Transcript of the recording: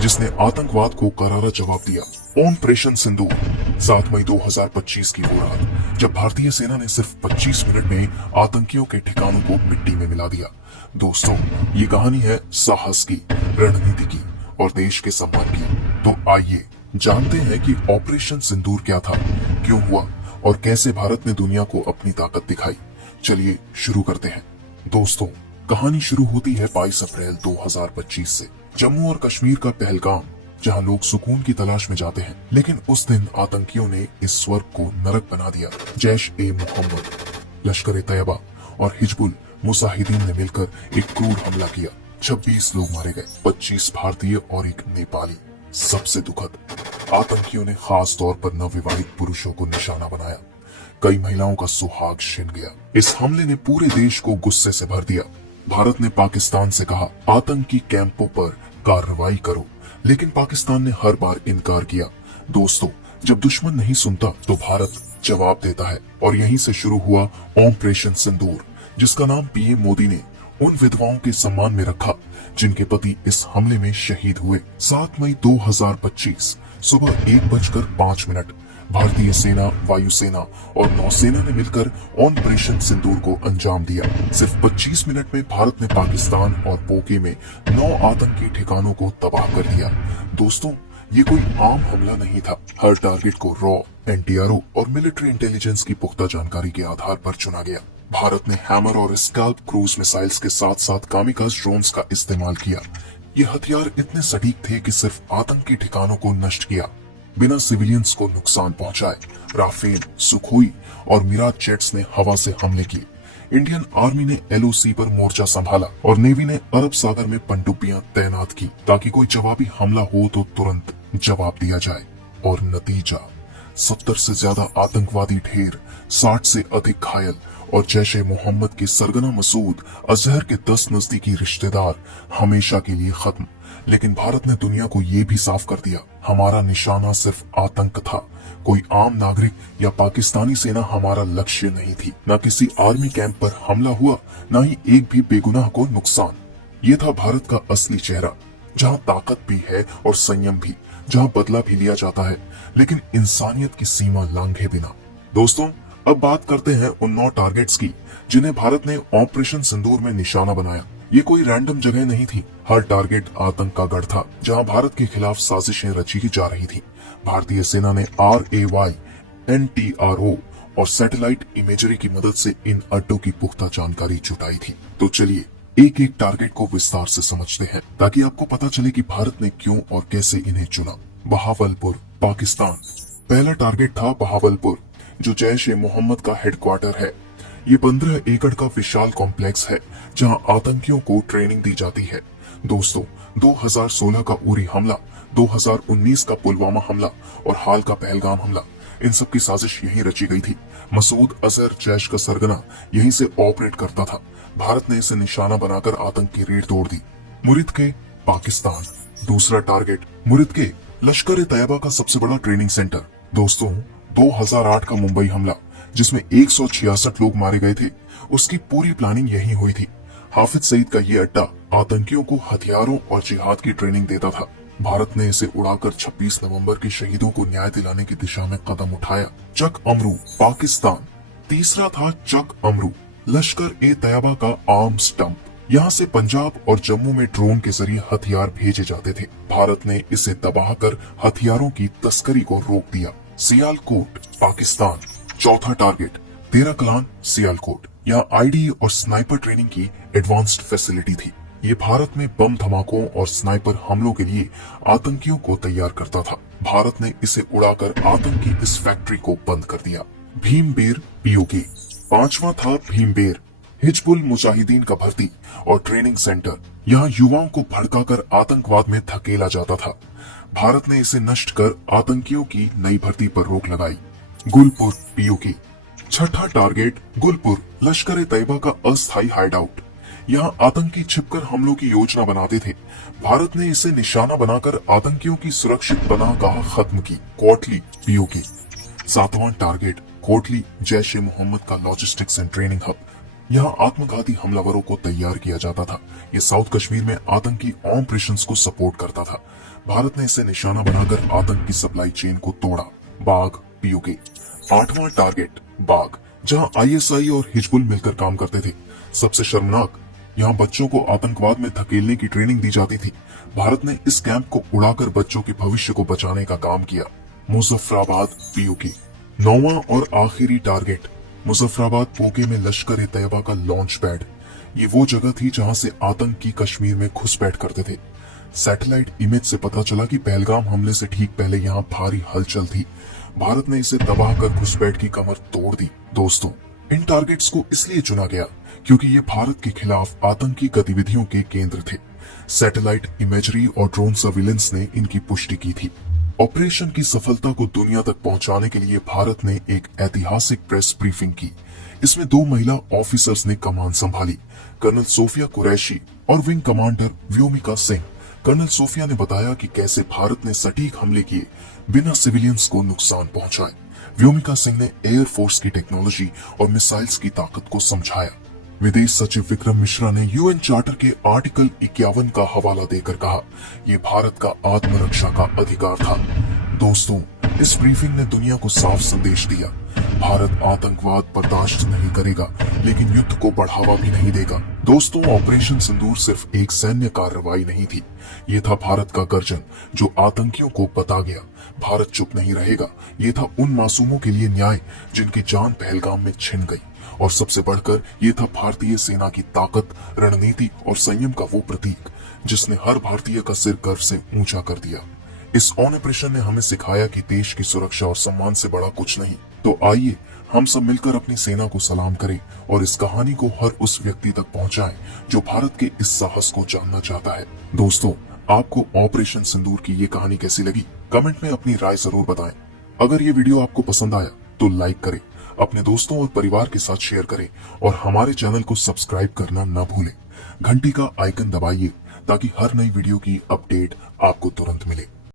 जिसने आतंकवाद को करारा जवाब दिया। ऑपरेशन सिंदूर 7 मई 2025 की वो रात जब भारतीय सेना ने सिर्फ 25 मिनट में आतंकियों के ठिकानों को मिट्टी में मिला दिया। दोस्तों, ये कहानी है साहस की, रणनीति की और देश के सम्मान की। तो आइए जानते हैं कि ऑपरेशन सिंदूर क्या था, क्यों हुआ और कैसे भारत ने दुनिया को अपनी ताकत दिखाई। चलिए शुरू करते हैं। दोस्तों, कहानी शुरू होती है 22 अप्रैल 2025 से जम्मू और कश्मीर का पहलगाम, जहां लोग सुकून की तलाश में जाते हैं। लेकिन उस दिन आतंकियों ने इस स्वर्ग को नरक बना दिया। जैश ए मोहम्मद, लश्कर ए तैयबा और हिजबुल मुजाहिदीन ने मिलकर एक क्रूर हमला किया। 26 लोग मारे गए, 25 भारतीय और एक नेपाली। सबसे दुखद, आतंकियों ने खास तौर पर नवविवाहित पुरुषों को निशाना बनाया। कई महिलाओं का सुहाग छिन गया। इस हमले ने पूरे देश को गुस्से से भर दिया। भारत ने पाकिस्तान से कहा, आतंकी कैंपों पर कार्रवाई करो, लेकिन पाकिस्तान ने हर बार इनकार किया। दोस्तों, जब दुश्मन नहीं सुनता तो भारत जवाब देता है, और यहीं से शुरू हुआ ऑपरेशन सिंदूर, जिसका नाम पीएम मोदी ने उन विधवाओं के सम्मान में रखा जिनके पति इस हमले में शहीद हुए। 7 मई 2025 सुबह 1:05 भारतीय सेना, वायुसेना और नौसेना ने मिलकर ऑपरेशन सिंदूर को अंजाम दिया। सिर्फ 25 मिनट में भारत ने पाकिस्तान और पोके में 9 आतंकी ठिकानों को तबाह कर दिया। दोस्तों, ये कोई आम हमला नहीं था। हर टारगेट को रॉ, एनटीआरओ और मिलिट्री इंटेलिजेंस की पुख्ता जानकारी के आधार पर चुना गया। भारत ने हैमर और स्कैल्प क्रूज मिसाइल्स के साथ साथ कामिकाज ड्रोन्स का इस्तेमाल किया। ये हथियार इतने सटीक थे कि सिर्फ आतंकी ठिकानों को नष्ट किया, बिना सिविलियंस को नुकसान पहुंचाए। राफेल, सुखोई और मिराज जेट्स ने हवा से हमले किए। इंडियन आर्मी ने एलओसी पर मोर्चा संभाला और नेवी ने अरब सागर में पनडुब्बियां तैनात की, ताकि कोई जवाबी हमला हो तो तुरंत जवाब दिया जाए। और नतीजा, 70 से ज्यादा आतंकवादी ढेर, 60 से अधिक घायल और जैश ए मोहम्मद के सरगना मसूद अजहर के 10 नजदीकी रिश्तेदार हमेशा के लिए खत्म। लेकिन भारत ने दुनिया को ये भी साफ कर दिया, हमारा निशाना सिर्फ आतंक था। कोई आम नागरिक या पाकिस्तानी सेना हमारा लक्ष्य नहीं थी। न किसी आर्मी कैंप पर हमला हुआ, न ही एक भी बेगुनाह को नुकसान। ये था भारत का असली चेहरा, जहां ताकत भी है और संयम भी, जहां बदला भी लिया जाता है, लेकिन इंसानियत की सीमा लांघे बिना। दोस्तों, अब बात करते हैं उन 9 टारगेट्स की जिन्हें भारत ने ऑपरेशन सिंदूर में निशाना बनाया। ये कोई रैंडम जगह नहीं थी। हर टारगेट आतंक का गढ़ था, जहां भारत के खिलाफ साजिशें रची जा रही थी। भारतीय सेना ने RAY, NTRO और सैटेलाइट इमेजरी की मदद से इन अड्डों की पुख्ता जानकारी जुटाई थी। तो चलिए एक एक टारगेट को विस्तार से समझते हैं, ताकि आपको पता चले कि भारत ने क्यों और कैसे इन्हें चुना। बहावलपुर, पाकिस्तान। पहला टारगेट था बहावलपुर, जो जैश ए मोहम्मद का हेडक्वार्टर है। ये 15 एकड़ का विशाल कॉम्प्लेक्स है, जहां आतंकियों को ट्रेनिंग दी जाती है। दोस्तों, 2016 का उरी हमला, 2019 का पुलवामा हमला और हाल का पहलगाम हमला, इन सब की साजिश यहीं रची गई थी। मसूद अजहर जैश का सरगना यहीं से ऑपरेट करता था। भारत ने इसे निशाना बनाकर आतंक की रीढ़ तोड़ दी। मुरिद के, पाकिस्तान। दूसरा टारगेट मुरिद के, लश्कर ए तैयबा का सबसे बड़ा ट्रेनिंग सेंटर। दोस्तों, 2008 का मुंबई हमला, जिसमें 166 लोग मारे गए थे, उसकी पूरी प्लानिंग यहीं हुई थी। हाफिज सईद का ये अड्डा आतंकियों को हथियारों और जिहाद की ट्रेनिंग देता था। भारत ने इसे उड़ाकर 26 नवंबर के शहीदों को न्याय दिलाने की दिशा में कदम उठाया। चक अमरू, पाकिस्तान। तीसरा था चक अमरू, लश्कर ए तैयबा का आर्म्स डंप। यहाँ से पंजाब और जम्मू में ड्रोन के जरिए हथियार भेजे जाते थे। भारत ने इसे तबाह कर हथियारों की तस्करी को रोक दिया। सियालकोट, पाकिस्तान। चौथा टारगेट तेरा कलान, सियालकोट। यहाँ आईडी और स्नाइपर ट्रेनिंग की एडवांस्ड फैसिलिटी थी। ये भारत में बम धमाकों और स्नाइपर हमलों के लिए आतंकियों को तैयार करता था। भारत ने इसे उड़ाकर आतंकी इस फैक्ट्री को बंद कर दिया। भीमबेर, POK। पांचवा था भीमबेर, हिजबुल मुजाहिदीन का भर्ती और ट्रेनिंग सेंटर। यहाँ युवाओं को भड़काकर आतंकवाद में धकेला जाता था। भारत ने इसे नष्ट कर आतंकियों की नई भर्ती पर रोक लगाई। गुलपुर, POK। छठा टारगेट गुलपुर, लश्कर ए तैयबा का अस्थायी हाइडआउट। यहाँ आतंकी छिपकर हमलों की योजना बनाते थे। भारत ने इसे निशाना बनाकर आतंकियों की सुरक्षित पनाहगाह खत्म की। कोटली, POK। सातवां टारगेट कोटली, जैश ए मोहम्मद का लॉजिस्टिक्स एंड ट्रेनिंग हब। यहाँ आत्मघाती हमलावरों को तैयार किया जाता था। ये साउथ कश्मीर में आतंकी ऑपरेशंस को सपोर्ट करता था। भारत ने इसे निशाना बनाकर आतंक की सप्लाई चेन को तोड़ा। बाग पीओके। 8वां टारगेट बाग, जहां आईएसआई और हिजबुल मिलकर काम करते थे। सबसे शर्मनाक, यहाँ बच्चों को आतंकवाद में धकेलने की ट्रेनिंग दी जाती थी। भारत ने इस कैंप को उड़ाकर बच्चों के भविष्य को बचाने का काम किया। मुजफ्फराबाद पीओके। 9वां और आखिरी टारगेट मुजफ्फराबाद पीओके में लश्कर ए तैयबा का लॉन्च पैड। ये वो जगह थी जहां से आतंकी कश्मीर में घुसपैठ करते थे। सैटेलाइट इमेज से पता चला कि पहलगाम हमले से ठीक पहले यहाँ भारी हलचल थी। भारत ने इसे तबाह कर घुसपैठ की कमर तोड़ दी। दोस्तों, इन टारगेट्स को इसलिए चुना गया क्योंकि ये भारत के खिलाफ आतंकी गतिविधियों के केंद्र थे। सैटेलाइट इमेजरी और ड्रोन सर्विलेंस ने इनकी पुष्टि की थी। ऑपरेशन की सफलता को दुनिया तक पहुंचाने के लिए भारत ने एक ऐतिहासिक प्रेस ब्रीफिंग की। इसमें 2 महिला ऑफिसर्स ने कमान संभाली, कर्नल सोफिया कुरैशी और wing commander Vyomika Singh. Colonel Sofiya ने बताया कि कैसे भारत ने सटीक हमले किए बिना सिविलियंस को नुकसान पहुंचाए। व्योमिका सिंह ने एयरफोर्स की टेक्नोलॉजी और मिसाइल्स की ताकत को समझाया। विदेश सचिव विक्रम मिश्रा ने यूएन चार्टर के आर्टिकल 51 का हवाला देकर कहा, ये भारत का आत्मरक्षा का अधिकार था। दोस्तों, इस ब्रीफिंग ने दुनिया को साफ संदेश दिया, भारत आतंकवाद बर्दाश्त नहीं करेगा, लेकिन युद्ध को बढ़ावा भी नहीं देगा। दोस्तों, ऑपरेशन सिंदूर सिर्फ एक सैन्य कार्रवाई नहीं थी, ये था भारत का गर्जन जो आतंकियों को बता गया, भारत चुप नहीं रहेगा। ये था उन मासूमों के लिए न्याय जिनकी जान पहलगाम में छिन गई, और सबसे बढ़कर ये था भारतीय सेना की ताकत, रणनीति और संयम का वो प्रतीक जिसने हर भारतीय का सिर गर्व से ऊंचा कर दिया। इस ऑपरेशन ने हमें सिखाया कि देश की सुरक्षा और सम्मान से बड़ा कुछ नहीं। तो आइए हम सब मिलकर अपनी सेना को सलाम करें और इस कहानी को हर उस व्यक्ति तक पहुंचाएं जो भारत के इस साहस को जानना चाहता है। दोस्तों, आपको ऑपरेशन सिंदूर की ये कहानी कैसी लगी? कमेंट में अपनी राय जरूर बताएं। अगर ये वीडियो आपको पसंद आया तो लाइक करें, अपने दोस्तों और परिवार के साथ शेयर करें और हमारे चैनल को सब्सक्राइब करना न भूलें। घंटी का आइकन दबाइए ताकि हर नई वीडियो की अपडेट आपको तुरंत मिले।